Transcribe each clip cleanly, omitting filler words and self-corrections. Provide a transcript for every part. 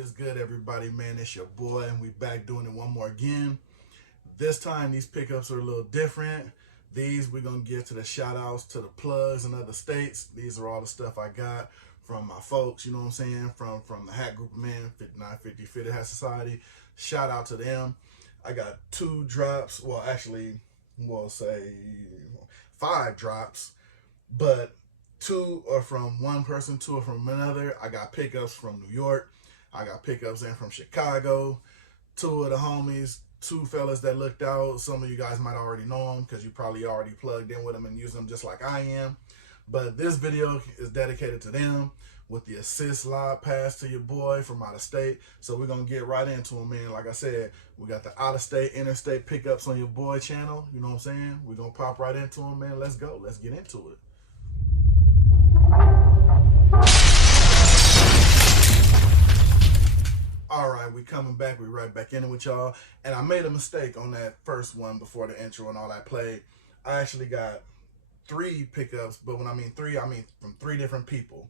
is good, everybody, man? It's your boy, and we back doing it one more again. This time, these pickups are a little different. These we're gonna give to the shout outs, to the plugs in other states. These are all the stuff I got from my folks, you know what I'm saying? From the hat group of men, 5950 Fitted Hat Society. Shout out to them. I got 2 drops. Well, actually, we'll say 5 drops, but 2 are from one person, 2 are from another. I got pickups from New York. I got pickups in from Chicago. 2 of the homies, 2 fellas that looked out. Some of you guys might already know them because you probably already plugged in with them and use them just like I am. But this video is dedicated to them with the assist live pass to your boy from out of state. So we're going to get right into them, man. Like I said, we got the out of state, interstate pickups on your boy channel. You know what I'm saying? We're going to pop right into them, man. Let's go. Let's get into it. All right, we coming back. We right back in it with y'all. And I made a mistake on that first one before the intro and all that played. I actually got 3 pickups, but when I mean 3, I mean from 3 different people.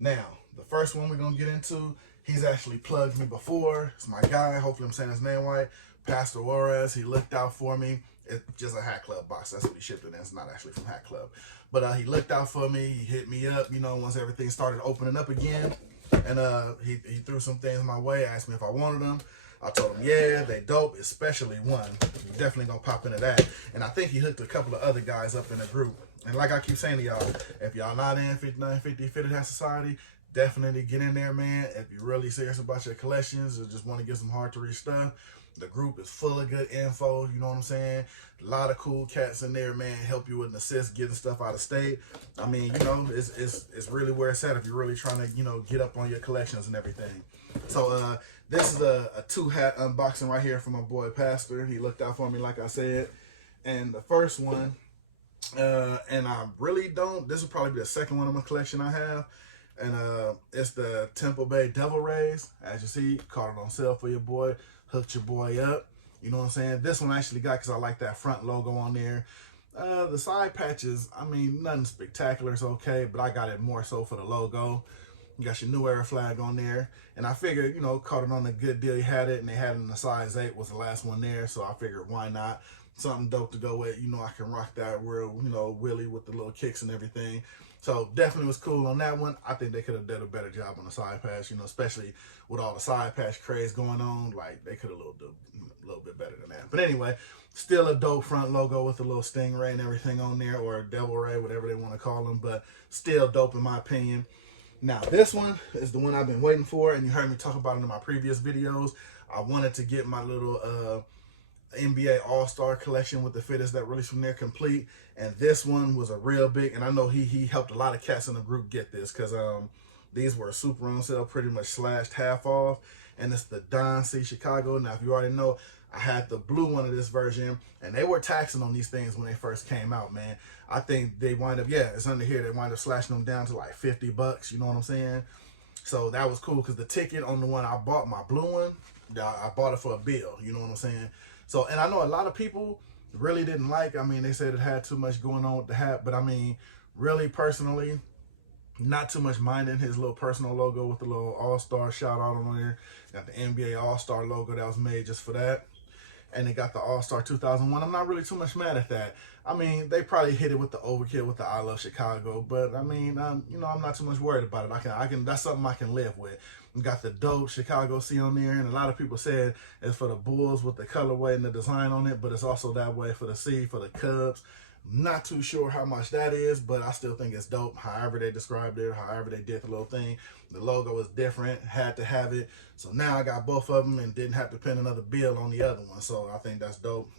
Now, the first one we're going to get into, he's actually plugged me before. It's my guy. Hopefully I'm saying his name right. Pastor Juarez. He looked out for me. It's just a Hat Club box. That's what he shipped it in. It's not actually from Hat Club. But he looked out for me. He hit me up, you know, once everything started opening up again. And he threw some things my way, asked me if I wanted them. I told him, yeah, they dope, especially one. You're definitely going to pop into that. And I think he hooked a couple of other guys up in the group. And like I keep saying to y'all, if y'all not in 5950 Fitted Hat Society, definitely get in there, man. If you're really serious about your collections or just want to get some hard-to-reach stuff, the group is full of good info, you know what I'm saying? A lot of cool cats in there, man, help you with an assist, getting stuff out of state. I mean, you know, it's really where it's at if you're really trying to, you know, get up on your collections and everything. So this is a 2 hat unboxing right here from my boy Pastor. He looked out for me, like I said. And the first one, and I really don't, this will probably be the second one in my collection I have. And it's the Temple Bay Devil Rays. As you see, caught it on sale for your boy. Hooked your boy up. You know what I'm saying? This one I actually got because I like that front logo on there. The side patches, I mean, nothing spectacular. It's okay, but I got it more so for the logo. You got your New Era flag on there. And I figured, you know, caught it on a good deal. You had it, and they had it in the size 8 was the last one there. So I figured, why not? Something dope to go with. You know, I can rock that real, you know, Willie with the little kicks and everything. So definitely was cool on that one. I think they could have done a better job on the side patch, you know, especially with all the side patch craze going on. Like, they could have a little bit better than that. But anyway, still a dope front logo with a little stingray and everything on there, or a devil ray, whatever they want to call them. But still dope in my opinion. Now, this one is the one I've been waiting for, and you heard me talk about it in my previous videos. I wanted to get my little NBA All-Star collection with the fitteds that released from there complete, and this one was a real big, and I know he helped a lot of cats in the group get this, because these were super on sale, pretty much slashed half off, and it's the Don C Chicago. Now, if you already know, I had the blue one of this version, and they were taxing on these things when they first came out, man. I think they wind up, yeah, it's under here, they wind up slashing them down to like $50, you know what I'm saying? So that was cool, because the ticket on the one I bought, my blue one, I bought it for a bill, you know what I'm saying? So, and I know a lot of people really didn't like, I mean, they said it had too much going on with the hat, but I mean, really personally, not too much minding his little personal logo with the little All-Star shout out on there. Got the NBA All-Star logo that was made just for that. And they got the All-Star 2001. I'm not really too much mad at that. I mean, they probably hit it with the overkill with the I Love Chicago, but I mean, you know, I'm not too much worried about it. I can, that's something I can live with. We got the dope Chicago C on there, and a lot of people said it's for the Bulls with the colorway and the design on it, but it's also that way for the C, for the Cubs. Not too sure how much that is, but I still think it's dope. However they described it, however they did the little thing. The logo was different, had to have it. So now I got both of them and didn't have to pin another bill on the other one. So I think that's dope.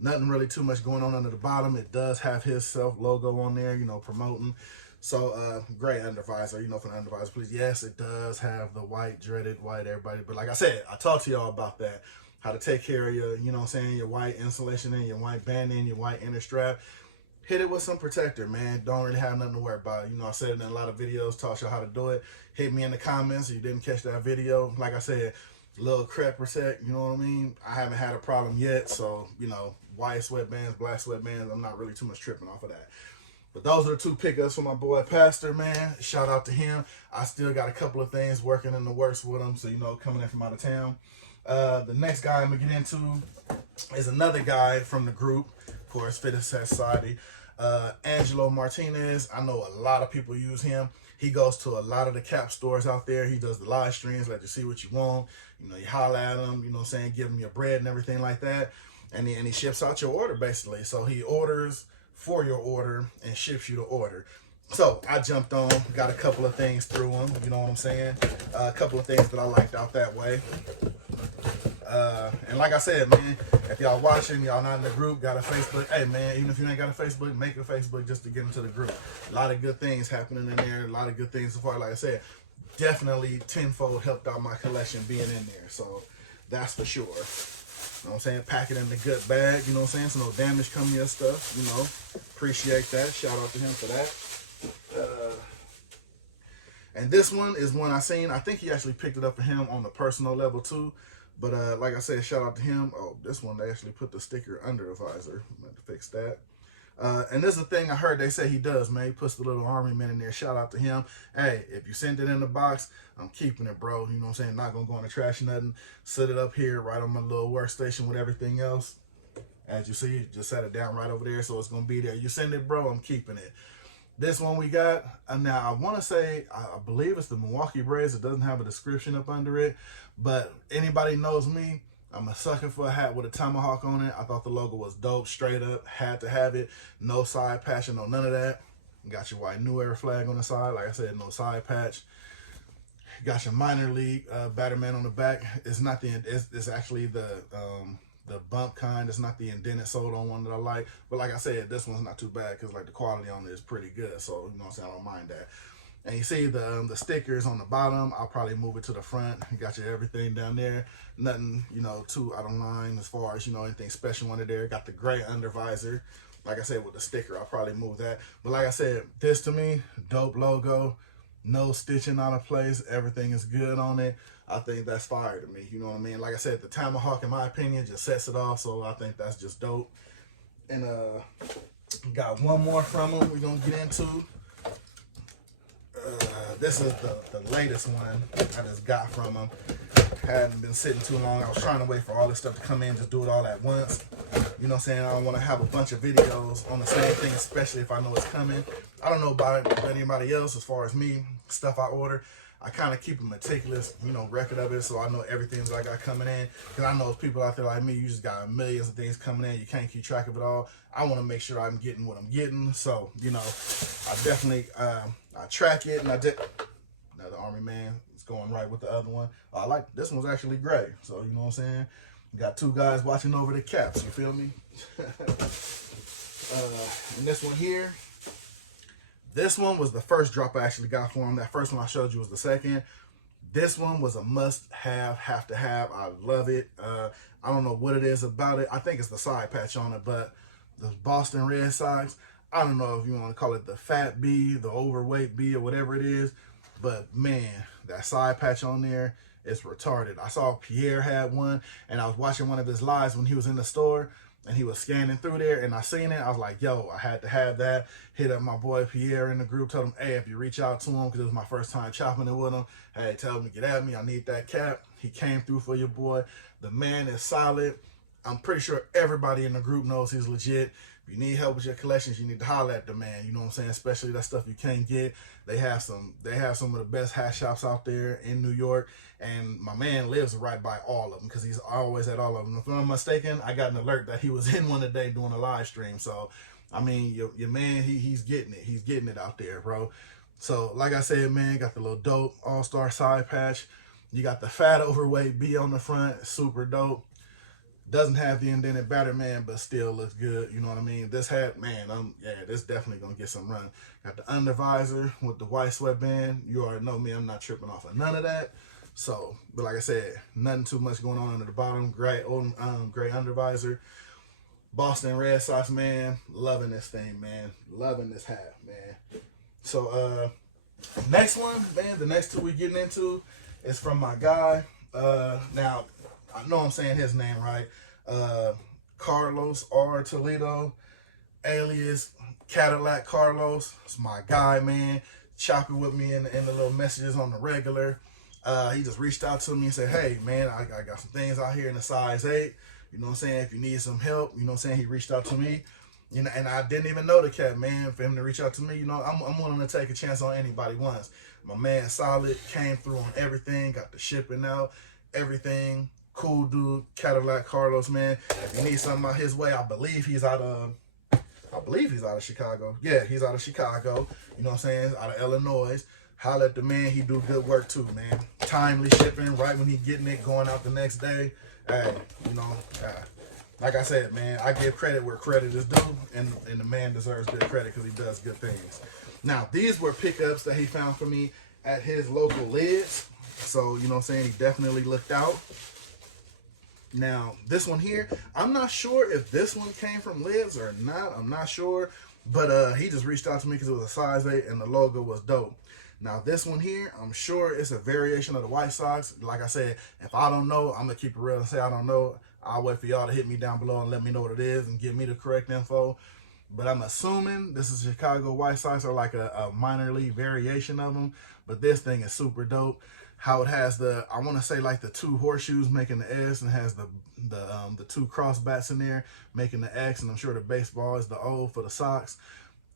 Nothing really too much going on under the bottom. It does have his self logo on there, you know, promoting. So great undervisor, you know, for the undervisor, please. Yes, it does have the white, dreaded white, everybody. But like I said, I talked to y'all about that. How to take care of your, you know what I'm saying, your white insulation and your white band in, your white inner strap. Hit it with some protector, man. Don't really have nothing to worry about. You know, I said it in a lot of videos, taught y'all how to do it. Hit me in the comments if you didn't catch that video. Like I said, little crep protect, you know what I mean? I haven't had a problem yet, so, you know, white sweatbands, black sweatbands, I'm not really too much tripping off of that. But those are the 2 pickups for my boy Pastor, man. Shout out to him. I still got a couple of things working in the works with him, so, you know, coming in from out of town. The next guy I'm going to get into is another guy from the group, of course, Fitted Society. Angelo Martinez. I know a lot of people use him. He goes to a lot of the cap stores out there. He does the live streams, let you see what you want. You know, you holler at him, you know what I'm saying, give him your bread and everything like that. And he ships out your order, basically. So he orders for your order and ships you the order. So I jumped on, got a couple of things through him, you know what I'm saying? A couple of things that I liked out that way. And like I said, man, if y'all watching, y'all not in the group, got a Facebook, hey man, even if you ain't got a Facebook, make a Facebook just to get into the group. A lot of good things happening in there, a lot of good things so far. Like I said, definitely tenfold helped out my collection being in there, so that's for sure. You know what I'm saying? Pack it in the good bag, you know what I'm saying? So no damage come to your stuff, you know. Appreciate that. Shout out to him for that. And this one is one I seen. I think he actually picked it up for him on the personal level too. But like I said, shout out to him. Oh, this one, they actually put the sticker under the visor. I'm going to fix that. And this is the thing I heard they say he does, man. He puts the little army man in there. Shout out to him. Hey, if you sent it in the box, I'm keeping it, bro. You know what I'm saying? Not going to go in the trash or nothing. Set it up here right on my little workstation with everything else. As you see, just set it down right over there, so it's going to be there. You send it, bro, I'm keeping it. This one we got, now I want to say, I believe it's the Milwaukee Braves. It doesn't have a description up under it, but anybody knows me, I'm a sucker for a hat with a tomahawk on it. I thought the logo was dope, straight up, had to have it. No side patch, no none of that. Got your white New Era flag on the side, like I said, no side patch. Got your minor league batterman on the back. It's not the, it's actually the bump kind. It's not the indented sold on one that I like, but like I said, this one's not too bad because like the quality on it is pretty good, so you know what I'm saying, I don't mind that. And you see the stickers on the bottom. I'll probably move it to the front. You got your everything down there, nothing, you know, too out of line as far as, you know, anything special under there. Got the gray under visor, like I said, with the sticker. I'll probably move that, but like I said, this to me, dope logo, no stitching out of place, everything is good on it. I think that's fire to me, you know what I mean? Like I said, the tomahawk, in my opinion, just sets it off, so I think that's just dope. And got one more from him we're gonna get into. This is the latest one I just got from him. Hadn't been sitting too long. I was trying to wait for all this stuff to come in, just do it all at once. You know what I'm saying? I don't want to have a bunch of videos on the same thing, especially if I know it's coming. I don't know about anybody else as far as me, stuff I order. I kind of keep a meticulous, you know, record of it, so I know everything that I got coming in. Because I know there's people out there like me, you just got millions of things coming in. You can't keep track of it all. I want to make sure I'm getting what I'm getting. So, you know, I definitely, I track it, and I did. Now the Army Man is going right with the other one. I like, this one's actually gray. So, you know what I'm saying? Got 2 guys watching over the caps, you feel me? And this one here. This one was the first drop I actually got for him. That first one I showed you was the second. This one was a must-have, have to have. I love it. I don't know what it is about it. I think it's the side patch on it, but the Boston Red Sox, I don't know if you want to call it the fat B, the overweight B, or whatever it is, but man, that side patch on there is retarded. I saw Pierre had one, and I was watching one of his lives when he was in the store, and he was scanning through there, and I seen it. I was like, yo, I had to have that. Hit up my boy Pierre in the group, told him, hey, if you reach out to him, because it was my first time chopping it with him, hey, tell him to get at me. I need that cap. He came through for your boy. The man is solid. I'm pretty sure everybody in the group knows he's legit. If you need help with your collections, you need to holler at the man. You know what I'm saying? Especially that stuff you can't get. They have some of the best hat shops out there in New York. And my man lives right by all of them because he's always at all of them. If I'm not mistaken, I got an alert that he was in one today doing a live stream. So, I mean, your man, he's getting it. He's getting it out there, bro. So, like I said, man, got the little dope all-star side patch. You got the fat overweight B on the front. Super dope. Doesn't have the indented batterman, but still looks good. You know what I mean? This hat, man, yeah, this definitely going to get some run. Got the under visor with the white sweatband. You already know me. I'm not tripping off of none of that. So, but like I said, nothing too much going on under the bottom. Gray under visor. Boston Red Sox, man. Loving this thing, man. Loving this hat, man. So, next one, man, the next 2 we're getting into is from my guy. Now, I know I'm saying his name right. Carlos R. Toledo. alias Cadillac Carlos. It's my guy, man. Chopping with me in the little messages on the regular. He just reached out to me and said, hey, man, I got some things out here in the size 8. You know what I'm saying? If you need some help, you know what I'm saying? He reached out to me. You know, and I didn't even know the cat, man. For him to reach out to me, you know, I'm willing to take a chance on anybody once. My man Solid came through on everything, got the shipping out, everything. Cool dude, Cadillac Carlos, man. If you need something out his way, I believe he's out of Chicago. Yeah, he's out of Chicago. You know what I'm saying? Out of Illinois. Holla at the man. He do good work too, man. Timely shipping, right when he getting it, going out the next day. Hey, you know, like I said, man, I give credit where credit is due, and the man deserves good credit because he does good things. Now, these were pickups that he found for me at his local lids. So, you know what I'm saying? He definitely looked out. Now, this one here, I'm not sure if this one came from lids or not. I'm not sure. But he just reached out to me because it was a size 8 and the logo was dope. Now, this one here, I'm sure it's a variation of the White Sox. Like I said, if I don't know, I'm going to keep it real and say I don't know. I'll wait for y'all to hit me down below and let me know what it is and give me the correct info. But I'm assuming this is Chicago White Sox or like a minor league variation of them. But this thing is super dope. How it has the, I want to say like the 2 horseshoes making the S, and has the 2 cross bats in there making the X, and I'm sure the baseball is the O for the Sox.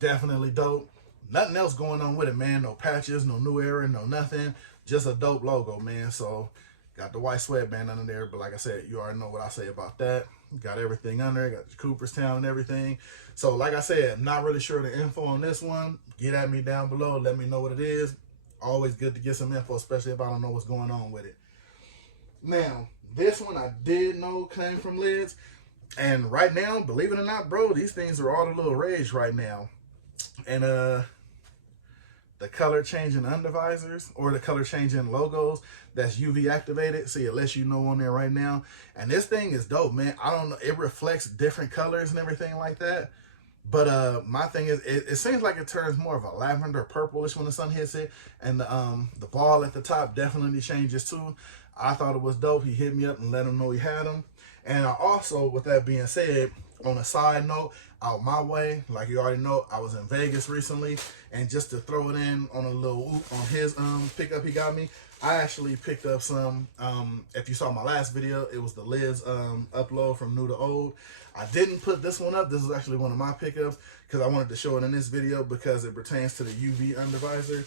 Definitely dope. Nothing else going on with it, man. No patches, no New Era, no nothing. Just a dope logo, man. So got the white sweatband under there, but like I said, you already know what I say about that. Got everything under, got the Cooperstown and everything. So like I said, I'm not really sure the info on this one. Get at me down below, let me know what it is. Always good to get some info, especially if I don't know what's going on with it. Now, this one I did know came from lids. And right now, believe it or not, bro, these things are all a little rage right now. And the color changing undervisors or the color changing logos that's UV activated. See, it lets you know on there right now. And this thing is dope, man. I don't know, it reflects different colors and everything like that. But my thing is, it seems like it turns more of a lavender purplish when the sun hits it, and the ball at the top definitely changes too. I thought it was dope. He hit me up and let him know he had them. And I also, with that being said, on a side note, out my way, like you already know, I was in Vegas recently, and just to throw it in on a little whoop on his pickup he got me, I actually picked up some, if you saw my last video, it was the lids upload from new to old. I didn't put this one up. This is actually one of my pickups because I wanted to show it in this video because it pertains to the UV undervisor.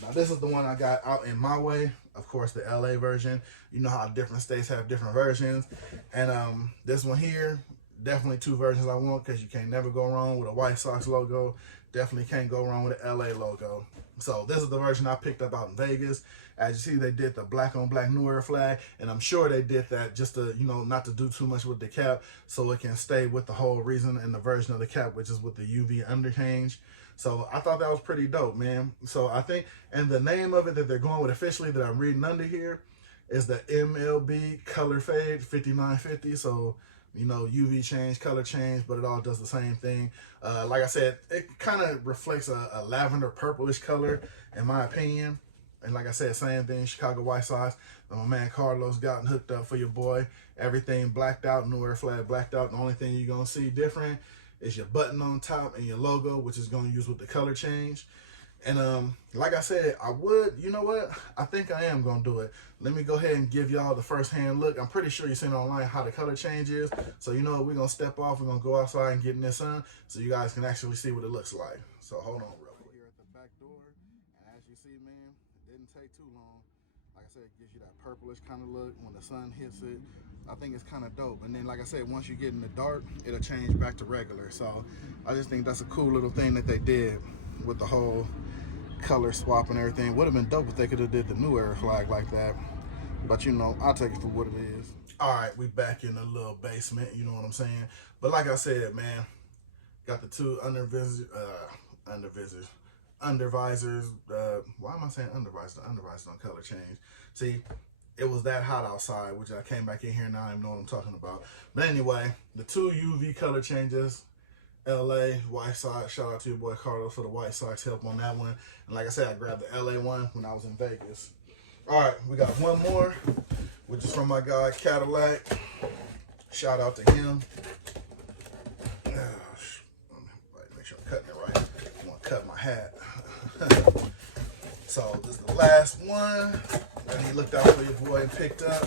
Now, this is the one I got out in my way. Of course, the LA version. You know how different states have different versions. And this one here, definitely 2 versions I want because you can't never go wrong with a White Sox logo. Definitely can't go wrong with an LA logo. So this is the version I picked up out in Vegas. As you see, they did the black on black New Era flag, and I'm sure they did that just to, you know, not to do too much with the cap, so it can stay with the whole reason and the version of the cap, which is with the UV underchange. So I thought that was pretty dope, man. So I think, and the name of it that they're going with officially that I'm reading under here is the MLB Color Fade 5950. So, you know, UV change, color change, but it all does the same thing. Like I said, it kind of reflects a lavender purplish color, in my opinion. And like I said, same thing, Chicago White Sox. My man Carlos got hooked up for your boy. Everything blacked out, New Era flag blacked out. The only thing you're going to see different is your button on top and your logo, which is going to use with the color change. And like I said, I would, you know what? I think I am going to do it. Let me go ahead and give y'all the first-hand look. I'm pretty sure you've seen online how the color change is. So, you know what? We're going to step off. We're going to go outside and get in the sun so you guys can actually see what it looks like. So, hold on real quick. Here at the back door. And as you see, man, it didn't take too long. Like I said, it gives you that purplish kind of look when the sun hits it. I think it's kind of dope. And then, like I said, once you get in the dark, it'll change back to regular. So, I just think that's a cool little thing that they did with the whole color swap and everything. Would have been dope if they could have did the New Era flag like that. But, you know, I'll take it for what it is. All right, we back in the little basement, you know what I'm saying? But like I said, man, got the 2 undervisors. Why am I saying undervisors? The undervisors don't color change. See, it was that hot outside, which I came back in here and now I don't know what I'm talking about. But anyway, the 2 UV color changes. LA, White Sox, shout out to your boy Carlos for the White Sox help on that one. And like I said, I grabbed the LA one when I was in Vegas. All right, we got one more, which is from my guy Cadillac. Shout out to him. So this is the last one that he looked out for your boy and picked up.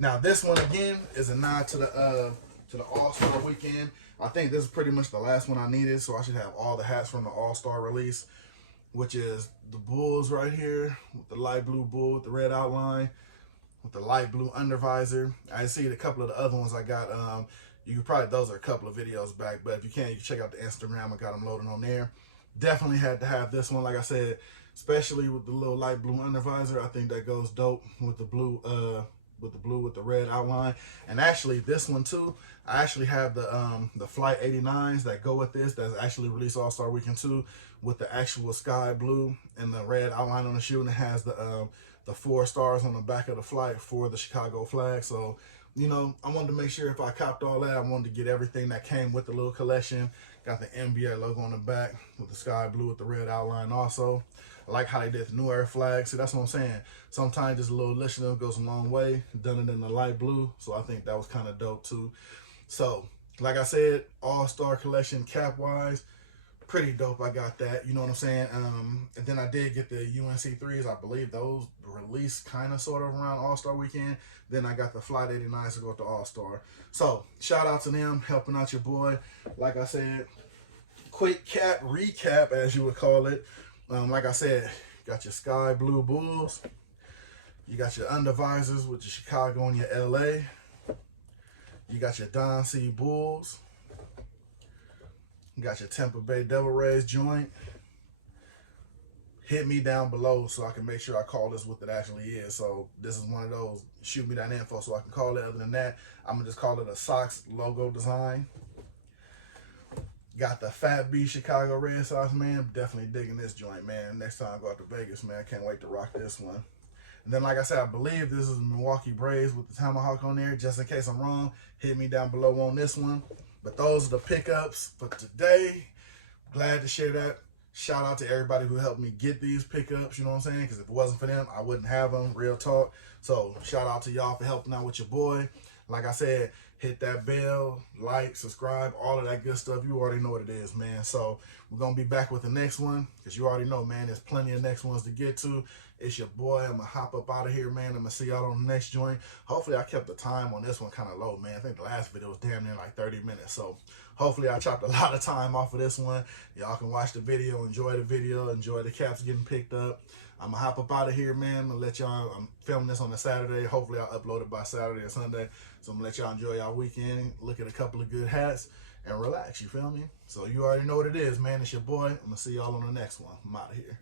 Now this one again is a nod to the All-Star weekend. I think this is pretty much the last one I needed, so I should have all the hats from the All-Star release, which is the Bulls right here with the light blue bull with the red outline, with the light blue undervisor. I see a couple of the other ones I got. You could probably, those are a couple of videos back, but if you can, you can check out the Instagram. I got them loaded on there. Definitely had to have this one, like I said, especially with the little light blue undervisor. I think that goes dope with the blue, with the red outline. And actually, this one too, I actually have the Flight 89s that go with this. That's actually released All-Star Weekend 2 with the actual sky blue and the red outline on the shoe, and it has the 4 stars on the back of the flight for the Chicago flag. So, you know, I wanted to make sure if I copped all that, I wanted to get everything that came with the little collection. Got the NBA logo on the back with the sky blue with the red outline also. I like how they did the New Era flag. See, that's what I'm saying. Sometimes just a little initiative goes a long way. Done it in the light blue. So I think that was kind of dope too. So, like I said, All-Star collection cap-wise, pretty dope. I got that. You know what I'm saying? And then I did get the UNC3s. I believe those released kind of sort of around All-Star weekend. Then I got the Flight 89s to go to All-Star. So, shout out to them, helping out your boy. Like I said, quick recap, as you would call it. Like I said, got your sky blue Bulls. You got your undervisors with your Chicago and your LA. You got your Don C Bulls. You got your Tampa Bay Devil Rays joint. Hit me down below so I can make sure I call this what it actually is. So this is one of those, shoot me that info so I can call it. Other than that, I'm going to just call it a Sox logo design. Got the Fat B Chicago Red Sox, man. Definitely digging this joint, man. Next time I go out to Vegas, man, I can't wait to rock this one. And then, like I said, I believe this is Milwaukee Braves with the Tomahawk on there. Just in case I'm wrong, hit me down below on this one. But those are the pickups for today. Glad to share that. Shout out to everybody who helped me get these pickups, you know what I'm saying? Because if it wasn't for them, I wouldn't have them, real talk. So, shout out to y'all for helping out with your boy. Like I said, hit that bell, like, subscribe, all of that good stuff. You already know what it is, man. So, we're going to be back with the next one. Because you already know, man, there's plenty of next ones to get to. It's your boy. I'm going to hop up out of here, man. I'm going to see y'all on the next joint. Hopefully, I kept the time on this one kind of low, man. I think the last video was damn near like 30 minutes. So, hopefully, I chopped a lot of time off of this one. Y'all can watch the video, enjoy the caps getting picked up. I'm going to hop up out of here, man. I'm going to let y'all, I'm filming this on a Saturday. Hopefully, I'll upload it by Saturday or Sunday. So, I'm going to let y'all enjoy y'all weekend, look at a couple of good hats, and relax, you feel me? So, you already know what it is, man. It's your boy. I'm going to see y'all on the next one. I'm out of here.